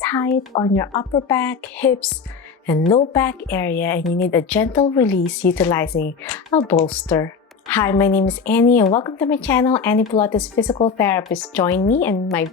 tight on your upper back, hips, and low back area, and you need a gentle release utilizing a bolster. Hi, my name is Annie and welcome to my channel, Annie Pilates Physical Therapist. Join me and my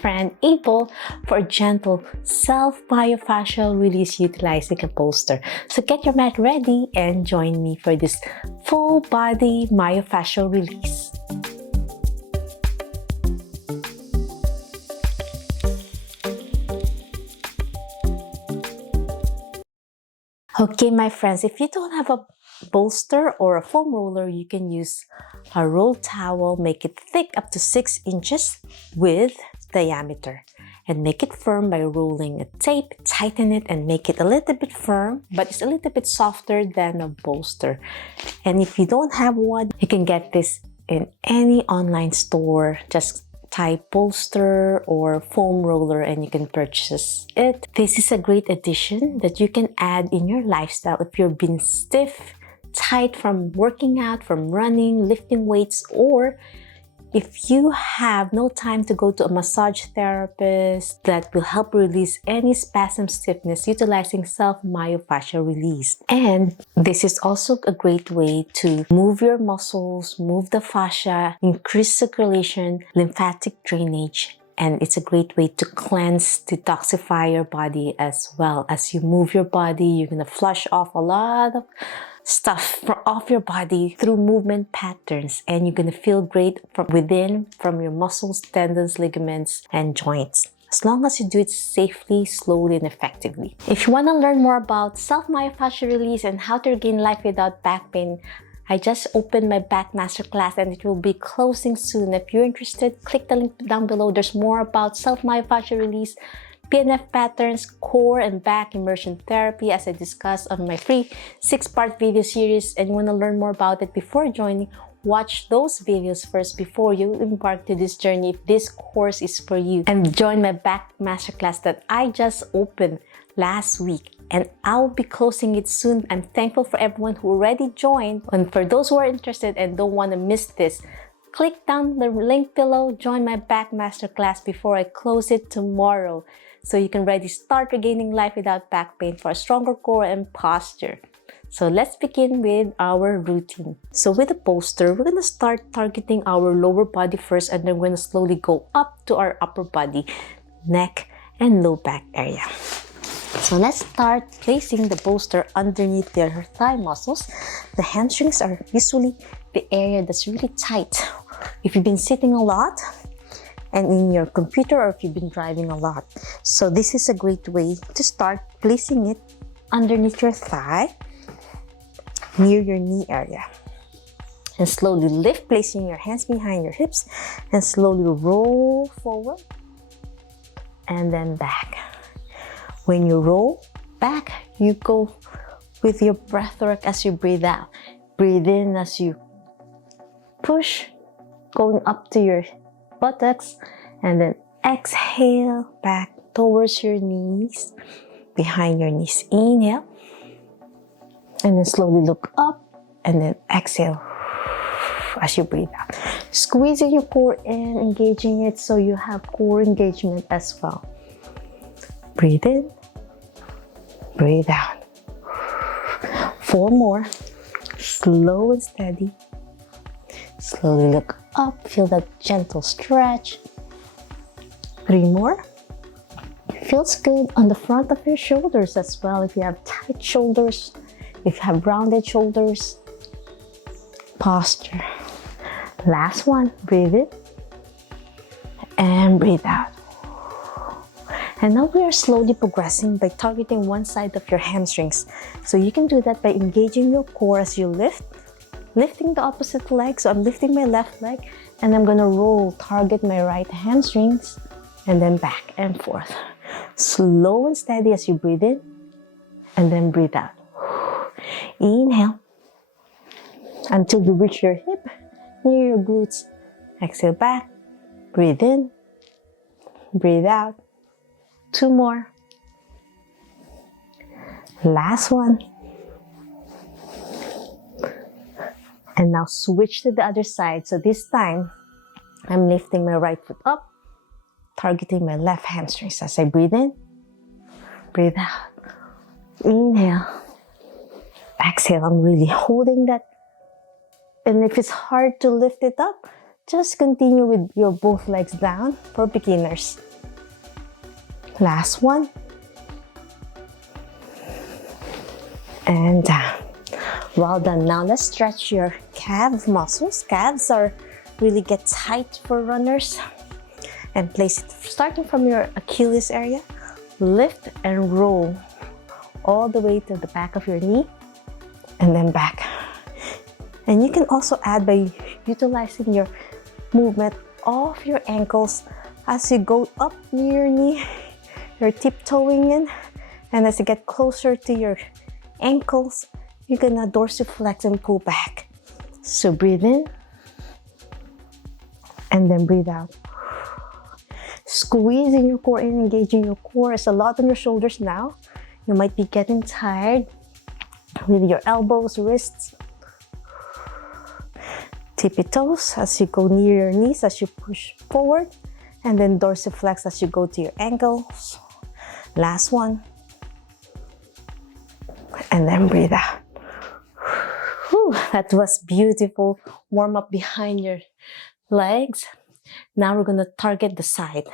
friend April for a gentle self-myofascial release utilizing a bolster. So get your mat ready and join me for this full body myofascial release. Okay, my friends, if you don't have a bolster or a foam roller, you can use a roll towel. Make it thick up to 6 inches with diameter and make it firm by rolling a tape. Tighten it and make it a little bit firm, but it's a little bit softer than a bolster. And if you don't have one, you can get this in any online store. Just type bolster or foam roller and you can purchase it. This is a great addition that you can add in your lifestyle if you've been stiff, tight from working out, from running, lifting weights, or if you have no time to go to a massage therapist that will help release any spasm stiffness utilizing self-myofascial release. And this is also a great way to move your muscles, move the fascia, increase circulation, lymphatic drainage, and it's a great way to cleanse, detoxify your body as well. As you move your body, you're gonna flush off a lot of stuff off your body through movement patterns, and you're gonna feel great from within, from your muscles, tendons, ligaments, and joints, as long as you do it safely, slowly, and effectively. If you want to learn more about self-myofascial release and how to regain life without back pain, I just opened my back masterclass and it will be closing soon. If you're interested, click the link down below. There's more about self-myofascial release, PNF patterns, core and back immersion therapy, as I discussed on my free 6-part video series. And you want to learn more about it before joining, watch those videos first before you embark to this journey if this course is for you. And join my back masterclass that I just opened last week, and I'll be closing it soon. I'm thankful for everyone who already joined, and for those who are interested and don't want to miss this, click down the link below, join my back masterclass before I close it tomorrow, so you can already start regaining life without back pain for a stronger core and posture. So let's begin with our routine. So with the bolster, we're going to start targeting our lower body first, and then we're going to slowly go up to our upper body, neck, and low back area. So let's start placing the bolster underneath your thigh muscles. The hamstrings are usually the area that's really tight if you've been sitting a lot and in your computer, or if you've been driving a lot. So this is a great way to start placing it underneath your thigh, near your knee area. And slowly lift, placing your hands behind your hips, and slowly roll forward and then back. When you roll back, you go with your breathwork as you breathe out. Breathe in as you push, going up to your buttocks, and then exhale back towards your knees, behind your knees. Inhale, and then slowly look up, and then exhale as you breathe out. Squeezing your core in, engaging it so you have core engagement as well. Breathe in, breathe out. 4 more. Slow and steady. Slowly look up, feel that gentle stretch. 3 more. Feels good on the front of your shoulders as well. If you have tight shoulders, if you have rounded shoulders. Posture. Last one. Breathe in and breathe out. And now we are slowly progressing by targeting one side of your hamstrings. So you can do that by engaging your core as you lift, lifting the opposite leg. So I'm lifting my left leg and I'm gonna roll, target my right hamstrings, and then back and forth. Slow and steady as you breathe in and then breathe out. Inhale until you reach your hip, near your glutes. Exhale back, breathe in, breathe out. 2 more. Last one. And now switch to the other side. So this time, I'm lifting my right foot up, targeting my left hamstrings as I breathe in Breathe out. Inhale. Exhale. I'm really holding that. And if it's hard to lift it up, just continue with your both legs down for beginners. Last one. And down. Well done. Now let's stretch your calf muscles. Calves are really get tight for runners. And place it starting from your Achilles area. Lift and roll all the way to the back of your knee and then back. And you can also add by utilizing your movement of your ankles as you go up near your knee. You're tiptoeing in, and as you get closer to your ankles, you're gonna dorsiflex and pull back. So breathe in and then breathe out. Squeezing your core in, engaging your core. It's a lot on your shoulders now. You might be getting tired with your elbows, wrists. Tippy toes as you go near your knees as you push forward, and then dorsiflex as you go to your ankles. Last one. And then breathe out. Whew, that was beautiful. Warm up behind your legs. Now we're gonna target the side.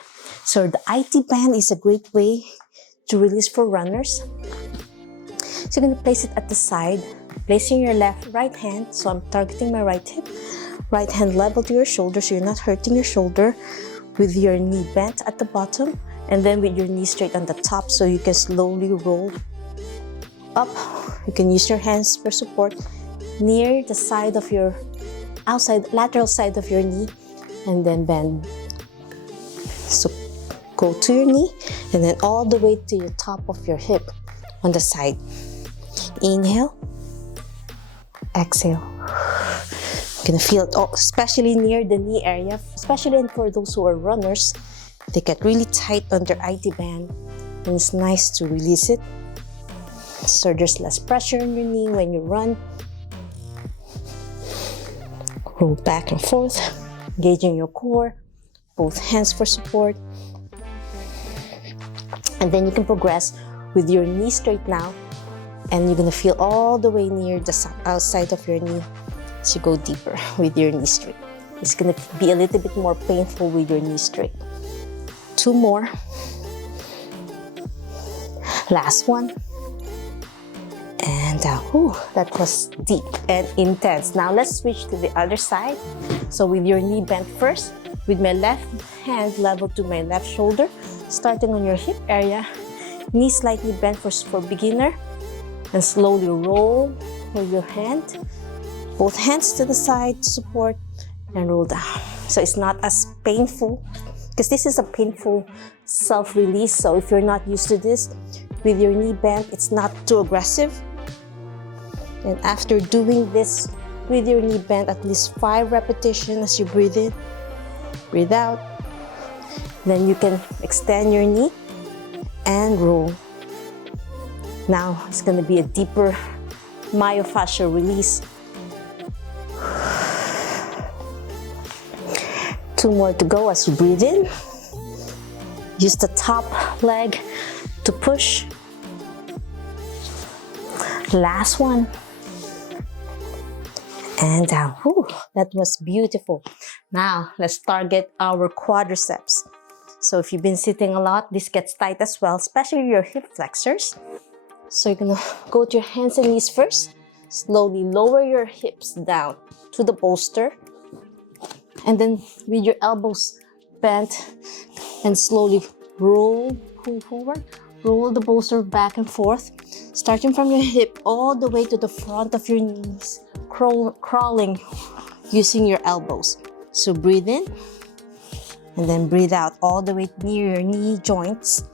So the IT band is a great way to release for runners. So you're gonna place it at the side, placing your right hand. So I'm targeting my right hip. Right hand level to your shoulder so you're not hurting your shoulder, with your knee bent at the bottom, and then with your knee straight on the top so you can slowly roll up. You can use your hands for support near the side of your lateral side of your knee, and then bend. So go to your knee and then all the way to your top of your hip on the side. Inhale, exhale. You're gonna feel it, especially near the knee area, especially for those who are runners. They get really tight on their IT band, and it's nice to release it so there's less pressure on your knee when you run. Roll back and forth, engaging your core, both hands for support. And then you can progress with your knee straight now, and you're gonna feel all the way near the outside of your knee as you go deeper with your knee straight. It's gonna be a little bit more painful with your knee straight. 2 more. Last one. And that was deep and intense. Now let's switch to the other side. So with your knee bent first, with my left hand level to my left shoulder, starting on your hip area, knee slightly bent for beginner, and slowly roll with your hand. Both hands to the side to support, and roll down. So it's not as painful, because this is a painful self-release. So if you're not used to this, with your knee bent, it's not too aggressive. And after doing this with your knee bent, at least 5 repetitions as you breathe in, breathe out. Then you can extend your knee and roll. Now it's going to be a deeper myofascial release. 2 more to go as you breathe in. Use the top leg to push. Last one. And down. Whew, that was beautiful. Now let's target our quadriceps. So if you've been sitting a lot, this gets tight as well, especially your hip flexors. So you're gonna go to your hands and knees first. Slowly lower your hips down to the bolster. And then with your elbows bent, and slowly roll, pull forward. Roll the bolster back and forth, starting from your hip all the way to the front of your knees, crawling using your elbows. So breathe in, and then breathe out all the way near your knee joints.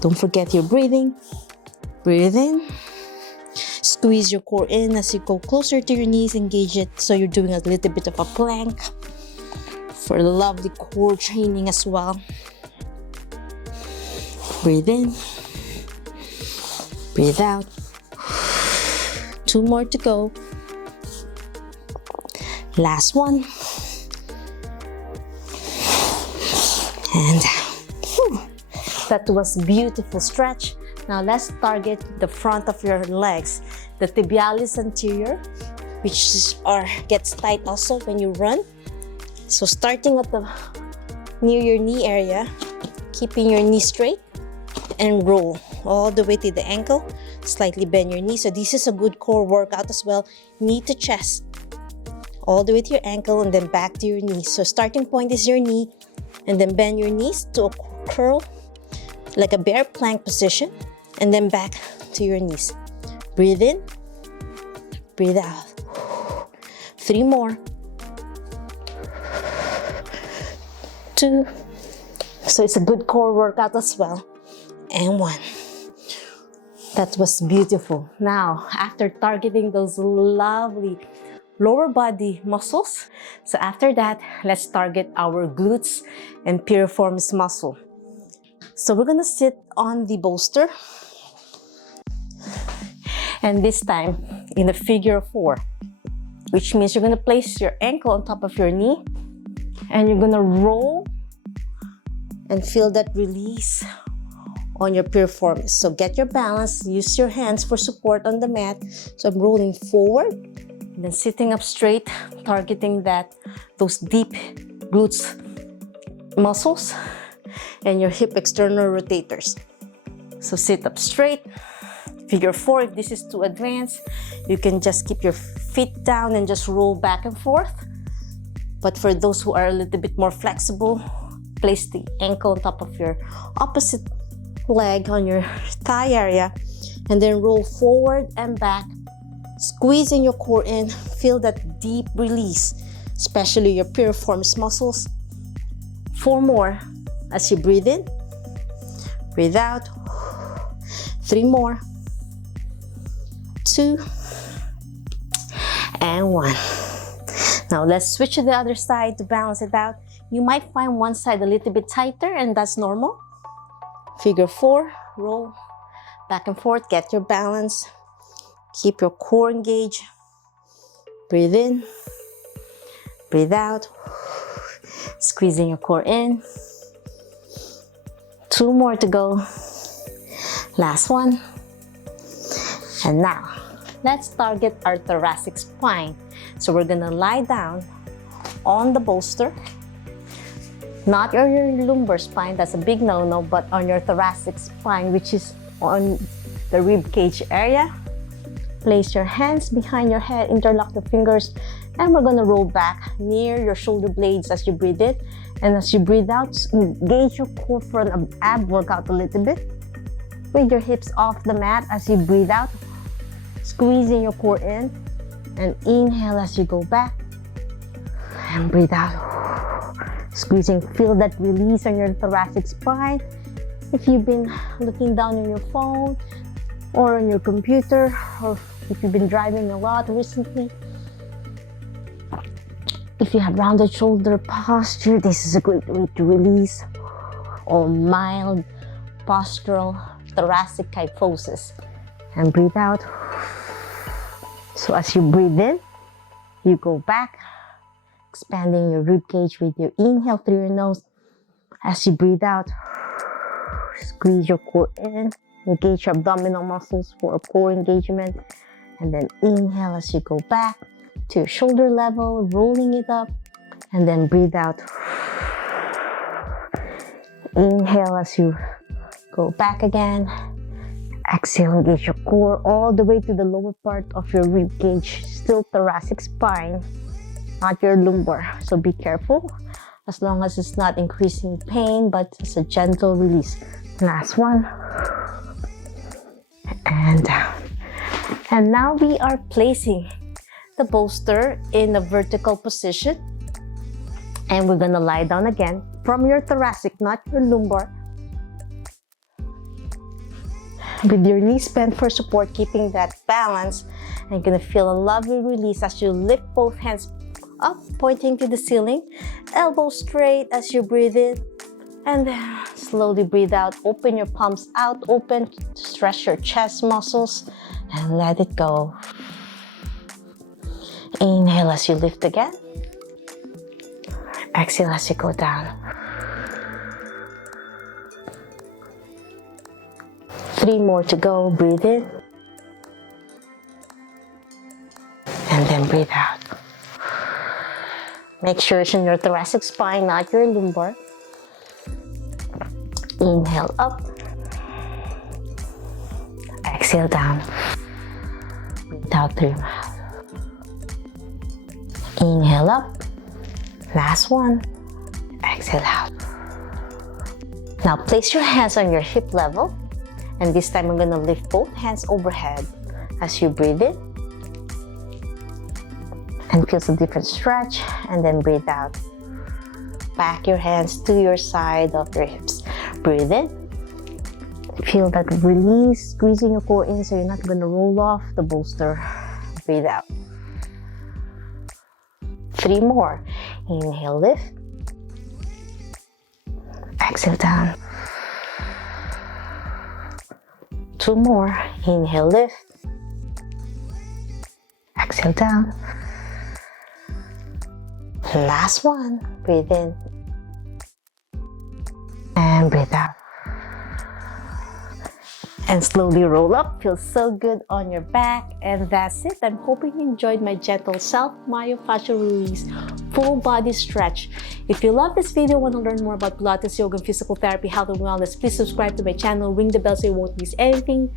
Don't forget your breathing. Breathe in. Squeeze your core in as you go closer to your knees, engage it so you're doing a little bit of a plank for lovely core training as well. Breathe in, breathe out. 2 more to go. Last one. And down. That was beautiful stretch. Now let's target the front of your legs, the tibialis anterior, which gets tight also when you run. So starting at the near your knee area, keeping your knee straight and roll all the way to the ankle. Slightly bend your knee. So this is a good core workout as well. Knee to chest, all the way to your ankle and then back to your knee. So starting point is your knee, and then bend your knees to a curl like a bear plank position, and then back to your knees. Breathe in, breathe out. 3 more. 2. So it's a good core workout as well. And 1. That was beautiful. Now, after targeting those lovely lower body muscles, so after that, let's target our glutes and piriformis muscle. So we're gonna sit on the bolster, and this time in a figure of 4, which means you're gonna place your ankle on top of your knee, and you're gonna roll and feel that release on your piriformis. So get your balance, use your hands for support on the mat. So I'm rolling forward, and then sitting up straight, targeting those deep glutes muscles and your hip external rotators. So sit up straight, figure 4. If this is too advanced, you can just keep your feet down and just roll back and forth. But for those who are a little bit more flexible, place the ankle on top of your opposite leg on your thigh area, and then roll forward and back, squeezing your core in. Feel that deep release, especially your piriformis muscles. 4 more as you breathe in, breathe out. 3 more. 2 and 1. Now let's switch to the other side to balance it out. You might find one side a little bit tighter, and that's normal. Figure 4, roll back and forth, get your balance, keep your core engaged. Breathe in, breathe out, squeezing your core in. 2 more to go. Last one. And now, let's target our thoracic spine. So we're gonna lie down on the bolster, not your lumbar spine, that's a big no-no, but on your thoracic spine, which is on the rib cage area. Place your hands behind your head, interlock the fingers, and we're gonna roll back near your shoulder blades as you breathe in. And as you breathe out, engage your core for an ab workout a little bit. With your hips off the mat as you breathe out, squeezing your core in, and inhale as you go back, and breathe out. Squeezing, feel that release on your thoracic spine. If you've been looking down on your phone or on your computer, or if you've been driving a lot recently, if you have rounded shoulder posture, this is a great way to release, or mild postural thoracic kyphosis. And breathe out. So as you breathe in, you go back, expanding your rib cage with your inhale through your nose. As you breathe out, squeeze your core in, engage your abdominal muscles for a core engagement, and then inhale as you go back to your shoulder level, rolling it up, and then breathe out. Inhale as you go back again. Exhale, engage your core all the way to the lower part of your rib cage, still thoracic spine, not your lumbar. So be careful, as long as it's not increasing pain, but it's a gentle release. Last one. And down. And now we are placing the bolster in a vertical position. And we're gonna lie down again from your thoracic, not your lumbar. With your knees bent for support, keeping that balance. And you're gonna feel a lovely release as you lift both hands up, pointing to the ceiling. Elbows straight as you breathe in. And then slowly breathe out. Open your palms out, open. Stretch your chest muscles and let it go. Inhale as you lift again. Exhale as you go down. 3 more to go. Breathe in. And then breathe out. Make sure it's in your thoracic spine, not your lumbar. Inhale up. Exhale down. Breathe out through your mouth. Inhale up. Last one. Exhale out. Now place your hands on your hip level. And this time I'm going to lift both hands overhead as you breathe in. And feel a different stretch. And then breathe out. Back your hands to your side of your hips. Breathe in. Feel that release, squeezing your core in so you're not going to roll off the bolster. Breathe out. 3 more. Inhale, lift. Exhale down. 2 more. Inhale, lift. Exhale down. Last one. Breathe in. And breathe out. And slowly roll up. Feels so good on your back. And that's it. I'm hoping you enjoyed my gentle self-myofascial release full body stretch. If you love this video and want to learn more about Pilates, yoga, and physical therapy, health and wellness, please subscribe to my channel. Ring the bell so you won't miss anything.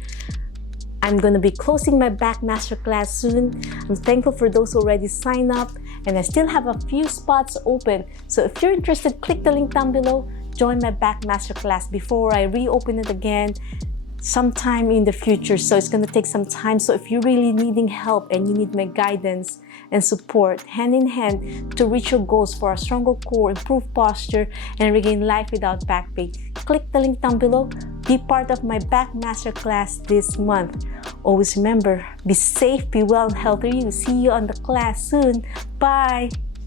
I'm going to be closing my back masterclass soon. I'm thankful for those who already signed up. And I still have a few spots open. So if you're interested, click the link down below. Join my back masterclass before I reopen it again sometime in the future. So it's going to take some time. So if you're really needing help and you need my guidance and support hand in hand to reach your goals for a stronger core, improve posture, and regain life without back pain, click the link down below. Be part of my back masterclass this month. Always remember, be safe, be well, and healthy. See you on the class soon. Bye.